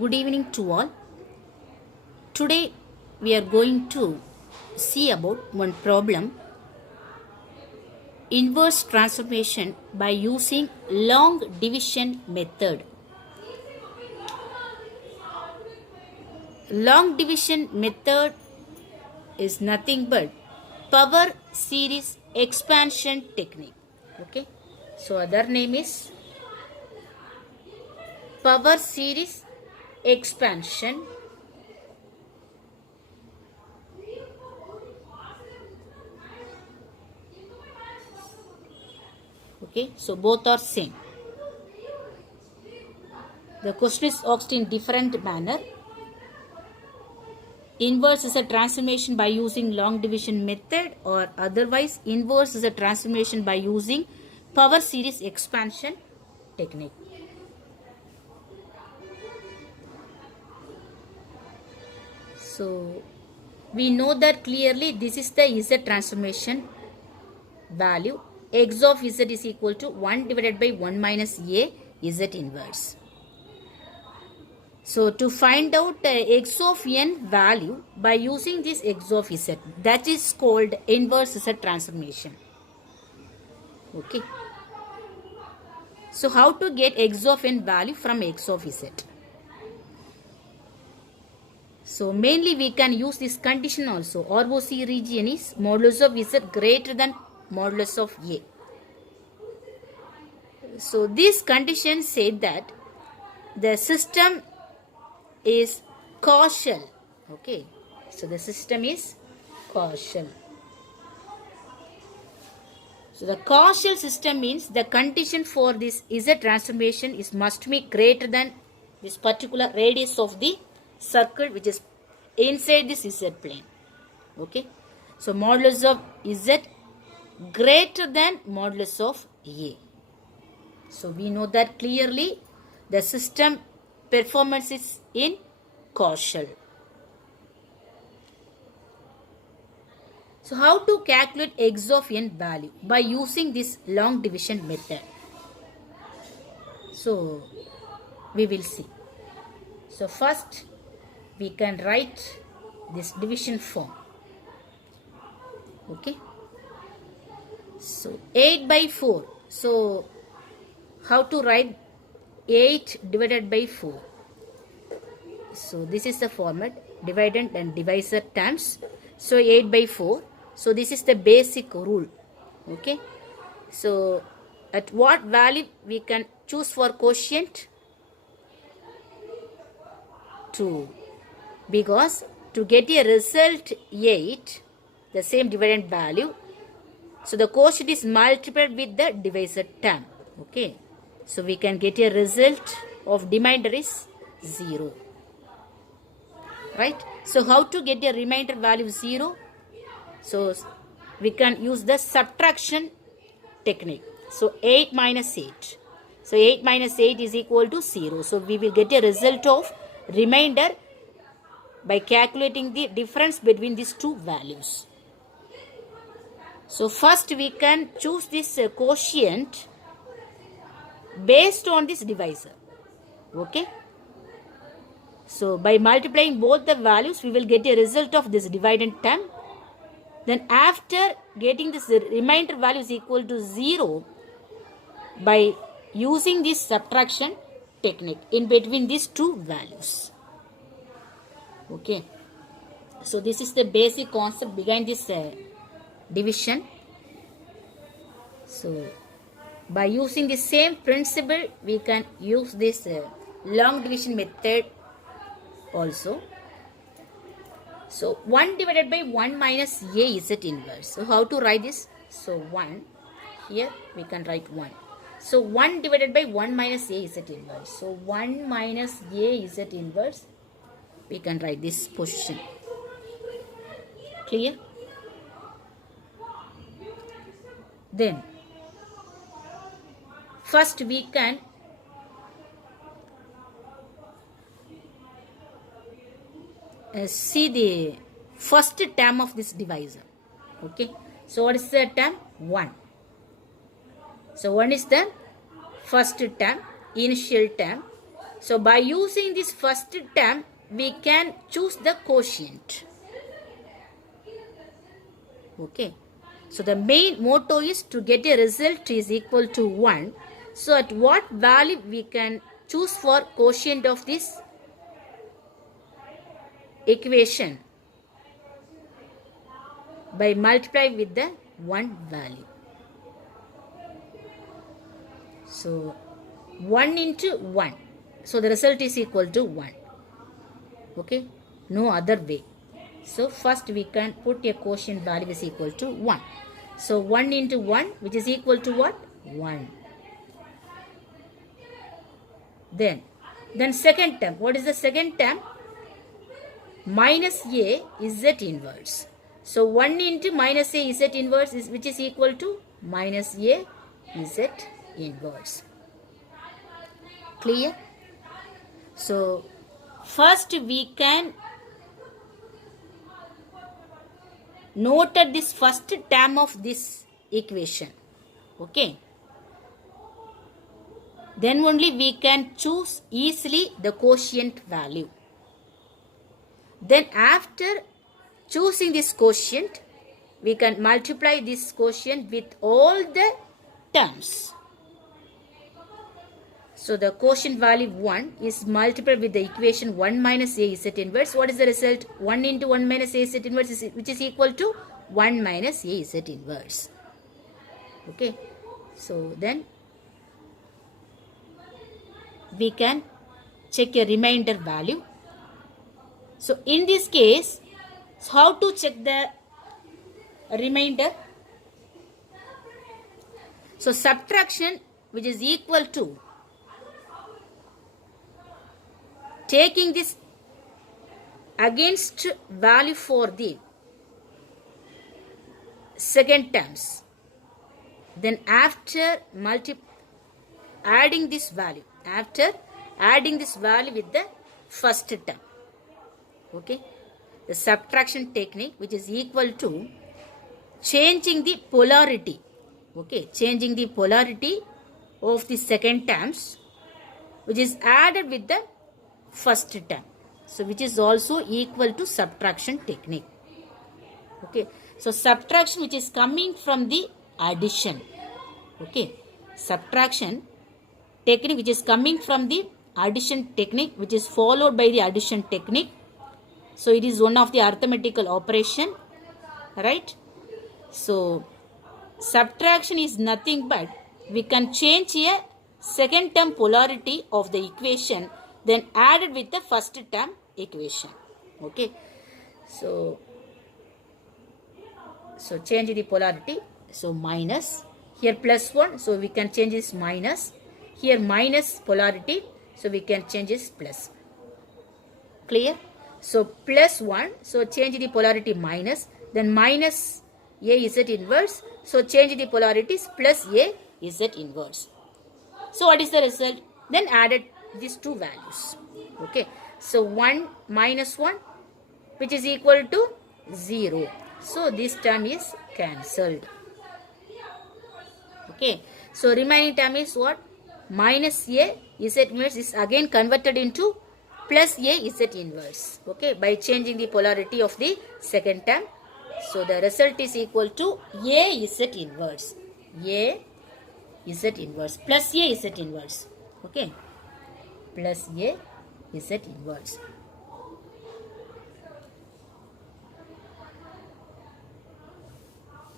Good evening to all. Today we are going to see about one problem, inverse transformation by using long division method. Long division method is nothing but power series expansion technique. Okay, so other name is power series expansion. Okay, so both are same. The question is asked in different manner. Inverse is a transformation by using long division method, or otherwise inverse is a transformation by using power series expansion technique. So we know that clearly this is the Z transformation value. X of Z is equal to 1 divided by 1 minus A Z inverse. So to find out x of n value by using this x of z, that is called inverse z transformation. Okay. So how to get x of n value from x of z? So mainly we can use this condition also. ROC region is modulus of z greater than modulus of a. So this condition said that the system is causal. Okay, so the system is causal. So the causal system means the condition for this Z transformation is must be greater than this particular radius of the circle which is inside this Z plane. Okay, so modulus of Z greater than modulus of A. So we know that clearly the system performance is in causal. So how to calculate x of n value? By using this long division method. So we will see. So first we can write this division form. Okay. So 8 by 4. So how to write 8 divided by 4? So this is the format, dividend and divisor terms. So 8 by 4. So this is the basic rule. Okay. So at what value we can choose for quotient? 2. Because to get a result 8, the same dividend value, so the quotient is multiplied with the divisor term. Okay. So we can get a result of remainder is 0. Right? So how to get a remainder value 0? So we can use the subtraction technique. So 8 minus 8. So 8 minus 8 is equal to 0. So we will get a result of remainder by calculating the difference between these two values. So first we can choose this quotient based on this divisor. Okay. So by multiplying both the values, we will get a result of this dividend term. Then after getting this remainder value is equal to 0, by using this subtraction technique in between these two values. Okay. So this is the basic concept behind this division. So by using the same principle, we can use this long division method also. So 1 divided by 1 minus A is it inverse. So how to write this? So 1, here we can write 1. So 1 divided by 1 minus A is it inverse. So 1 minus A is it inverse. We can write this position. Clear? Then first we can see the first term of this divisor. Okay. So what is the term? 1. So 1 is the first term, initial term. So by using this first term, we can choose the quotient. Okay. So the main motto is to get a result is equal to 1. So at what value we can choose for quotient of this equation? By multiplying with the 1 value. So 1 into 1. So the result is equal to 1. Okay. No other way. So first we can put a quotient value is equal to 1. So 1 into 1 which is equal to what? 1. Then second term. What is the second term? Minus a z inverse. So 1 into minus a z inverse is which is equal to minus a z inverse. Clear? So first we can note this first term of this equation. Okay. Then only we can choose easily the quotient value. Then after choosing this quotient, we can multiply this quotient with all the terms. So the quotient value 1 is multiplied with the equation 1 minus a z inverse. What is the result? 1 into 1 minus a z inverse is, which is equal to 1 minus a z inverse. Okay. So then we can check a remainder value. So in this case, how to check the remainder? So subtraction which is equal to taking this against value for the second terms. Then after adding this value. After adding this value with the first term. Okay. The subtraction technique which is equal to changing the polarity. Okay. Changing the polarity of the second terms which is added with the first term. So which is also equal to subtraction technique. Okay. So subtraction which is coming from the addition. Okay. Subtraction technique which is coming from the addition technique which is followed by the addition technique. So it is one of the arithmetical operation. Right. So subtraction is nothing but we can change a second term polarity of the equation then added with the first term equation. Okay. So change the polarity. So minus. Here plus 1. So we can change this minus. Here minus polarity. So we can change this plus. Clear? So plus 1. So change the polarity minus. Then minus a z inverse. So change the polarities plus a z inverse. So what is the result? Then added these two values. Okay. So 1 minus 1 which is equal to 0. So this term is cancelled. Okay. So remaining term is what? Minus a z inverse is again converted into plus a z inverse. Okay. By changing the polarity of the second term. So the result is equal to a z inverse. A z inverse plus a z inverse. Okay. Plus a z inverse.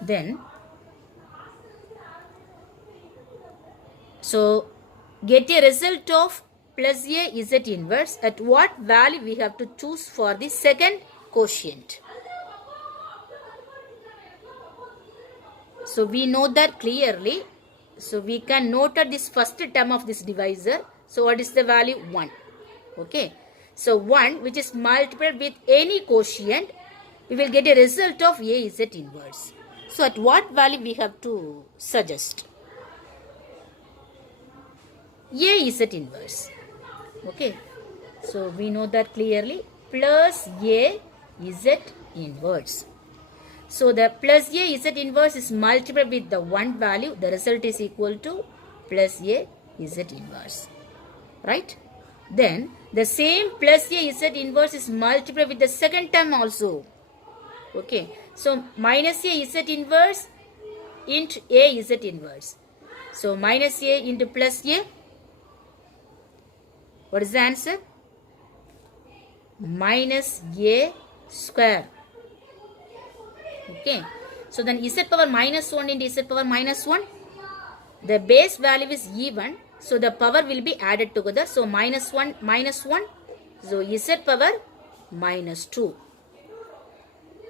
Then so get a result of plus a z inverse. At what value we have to choose for the second quotient? So we know that clearly. So we can note at this first term of this divisor. So what is the value? 1. Okay. So 1 which is multiplied with any quotient, we will get a result of a z inverse. So at what value we have to suggest? A z inverse. Okay. So we know that clearly. Plus a z inverse. So the plus a z inverse is multiplied with the 1 value. The result is equal to plus a z inverse. Right? Then the same plus a z inverse is multiplied with the second term also. Okay. So minus a z inverse into a z inverse. So minus a into plus a. What is the answer? Minus a square. Okay. So then z power minus 1 into z power minus 1. The base value is even. So the power will be added together. So minus 1 minus 1. So z power minus 2.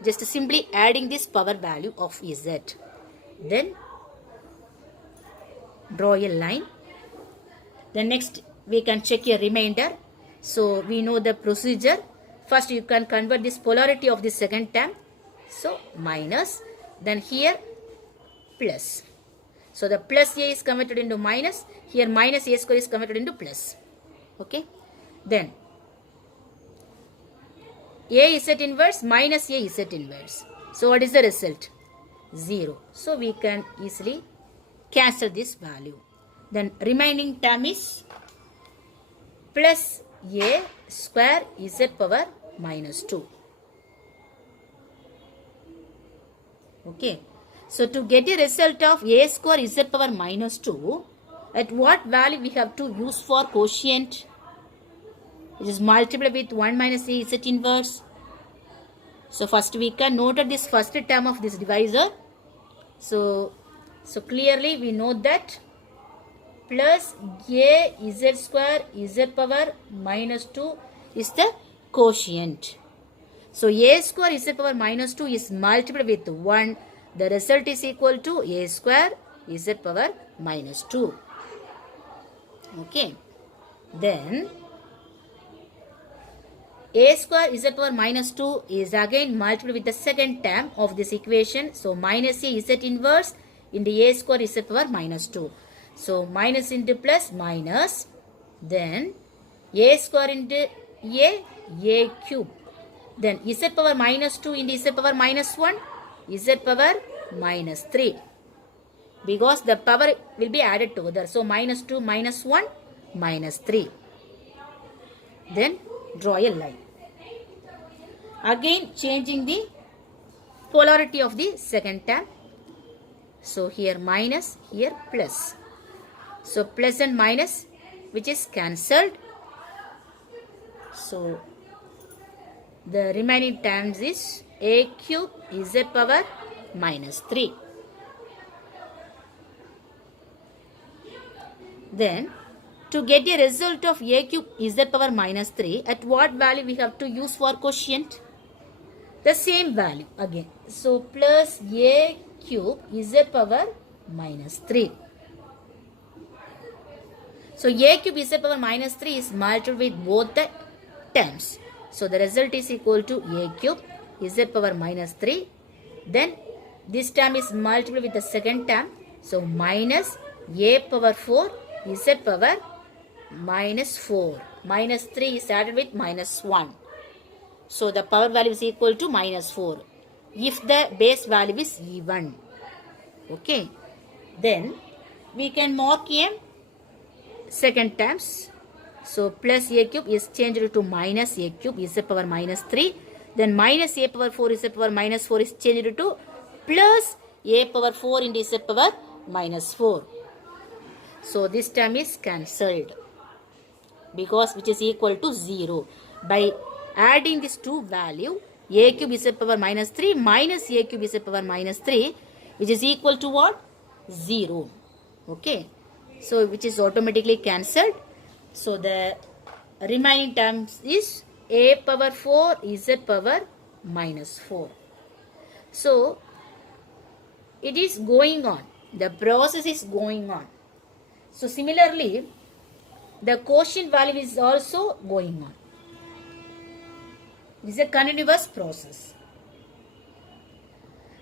Just simply adding this power value of z. Then draw a line. Then next we can check a remainder. So we know the procedure. First you can convert this polarity of the second term. So minus. Then here plus. So the plus a is converted into minus. Here minus a square is converted into plus. Okay. Then a z inverse minus a z inverse. So what is the result? 0. So we can easily cancel this value. Then remaining term is plus a square z power minus 2. Okay. So to get a result of a square z power minus 2, at what value we have to use for quotient? It is multiplied with 1 minus a z inverse. So first we can note this first term of this divisor. So clearly we know that plus a z square z power minus 2 is the quotient. So a square z power minus 2 is multiplied with 1. The result is equal to a square z power minus 2. Okay. Then a square z power minus 2 is again multiplied with the second term of this equation. So minus a z inverse into a square z power minus 2. So minus into plus minus. Then a square into a cube. Then z power minus 2 into z power minus 1. Z power minus 3. Because the power will be added together. So minus 2 minus 1 minus 3. Then draw a line. Again changing the polarity of the second term. So here minus, here plus. So plus and minus which is cancelled. So the remaining terms is a cube z power minus 3. Then to get a result of a cube z power minus 3, at what value we have to use for quotient? The same value again. So plus a cube z power minus 3. So a cube z power minus 3 is multiplied with both the terms. So the result is equal to a cube z power minus 3. Then this term is multiplied with the second term. So minus a power 4 z power minus 4. Minus 3 is added with minus 1. So the power value is equal to minus 4. If the base value is even. Okay. Then we can mark a second terms. So plus a cube is changed to minus a cube z power minus 3. Then minus a power 4 z power minus 4 is changed to plus a power 4 into z power minus 4. So this term is cancelled. Because which is equal to 0. By adding these two value, a cube z power minus 3 minus a cube z power minus 3, which is equal to what? 0. Okay. So which is automatically cancelled. So the remaining terms is a power 4 z power minus 4. So it is going on. The process is going on. So similarly, the quotient value is also going on. It is a continuous process.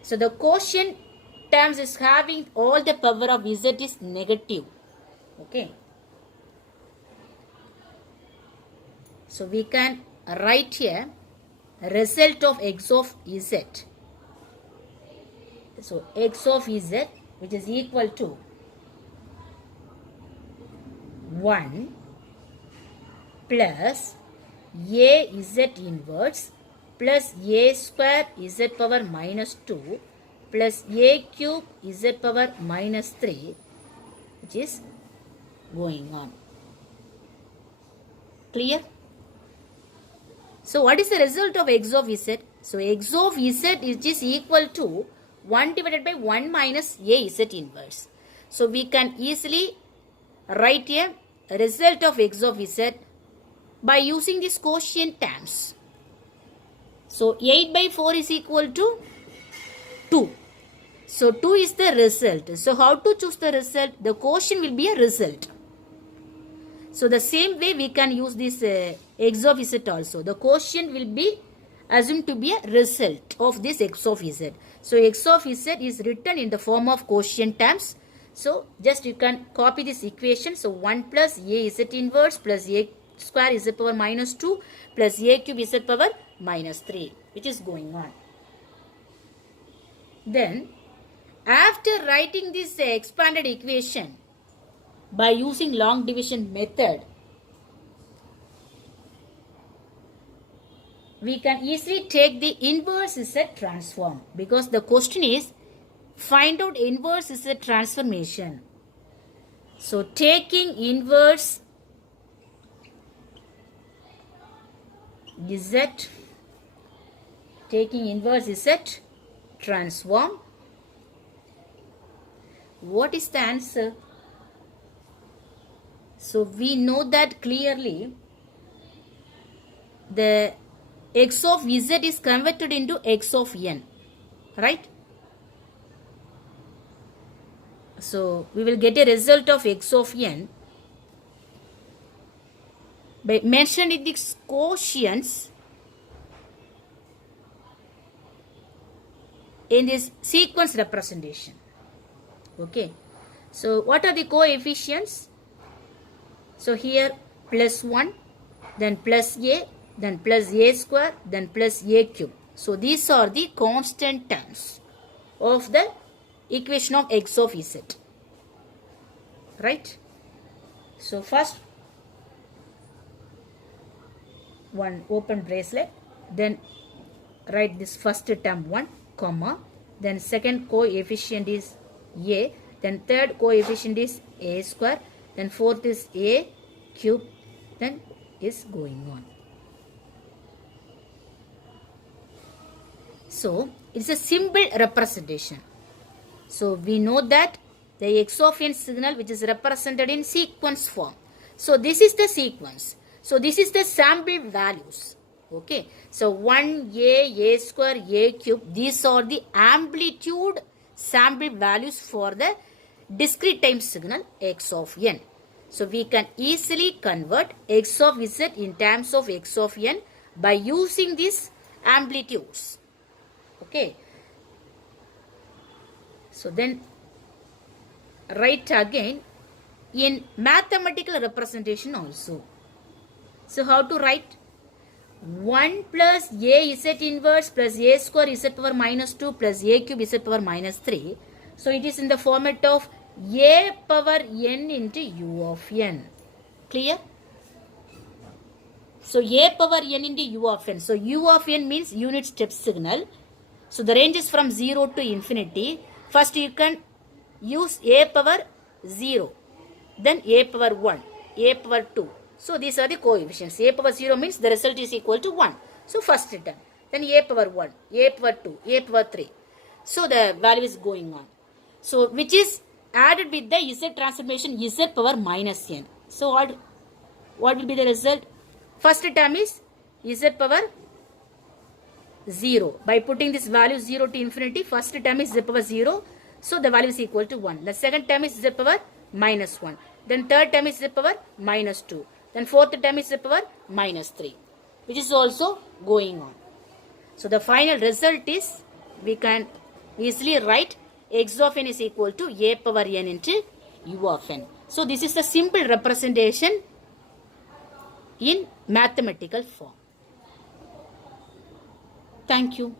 So the quotient terms is having all the power of z is negative. Okay. So we can write here result of x of z. So x of z which is equal to 1 plus a z inverse plus a square z power minus 2 plus a cube z power minus 3, which is going on. Clear? So what is the result of x of z? So x of z is equal to 1 divided by 1 minus a z inverse. So we can easily write a result of x of z by using these quotient terms. So 8 by 4 is equal to 2. So 2 is the result. So how to choose the result? The quotient will be a result. So the same way we can use this x of z also. The quotient will be assumed to be a result of this x of z. So x of z is written in the form of quotient terms. So just you can copy this equation. So 1 plus a z inverse plus a square z power minus 2 plus a cube z power minus 3, which is going on. Then after writing this expanded equation by using long division method, we can easily take the inverse z transform, because the question is find out inverse z transformation. So taking inverse z transform, what is the answer? So we know that clearly the x of z is converted into x of n, right? So we will get a result of x of n by mentioning these quotients in this sequence representation. Okay. So what are the coefficients? So here plus 1, then plus a, then plus a square, then plus a cube. So these are the constant terms of the equation of x of z. Right? So first one open bracelet, then write this first term 1, comma, then second coefficient is a, then third coefficient is a square, then fourth is a cube, then is going on. So it's a simple representation. So we know that the x of n signal which is represented in sequence form. So this is the sequence. So this is the sample values. Okay. So 1a, a square, a cube, these are the amplitude sample values for the discrete time signal x of n. So we can easily convert x of z in terms of x of n by using these amplitudes. Okay. So then write again in mathematical representation also. So how to write? 1 plus a z inverse plus a square z power minus 2 plus a cube z power minus 3. So it is in the format of a power n into u of n. Clear? So a power n into u of n. So u of n means unit step signal. So the range is from 0 to infinity. First you can use a power 0, then a power 1, a power 2. So these are the coefficients. A power 0 means the result is equal to 1. So first term. Then a power 1, a power 2, a power 3. So the value is going on. So which is added with the z transformation z power minus n. So what will be the result? First term is z power 0. By putting this value 0 to infinity, first term is z power 0. So the value is equal to 1. The second term is z power minus 1. Then third term is z power minus 2. Then fourth term is z power minus 3. Which is also going on. So the final result is, we can easily write x of n is equal to a power n into u of n. So this is the simple representation in mathematical form. Thank you.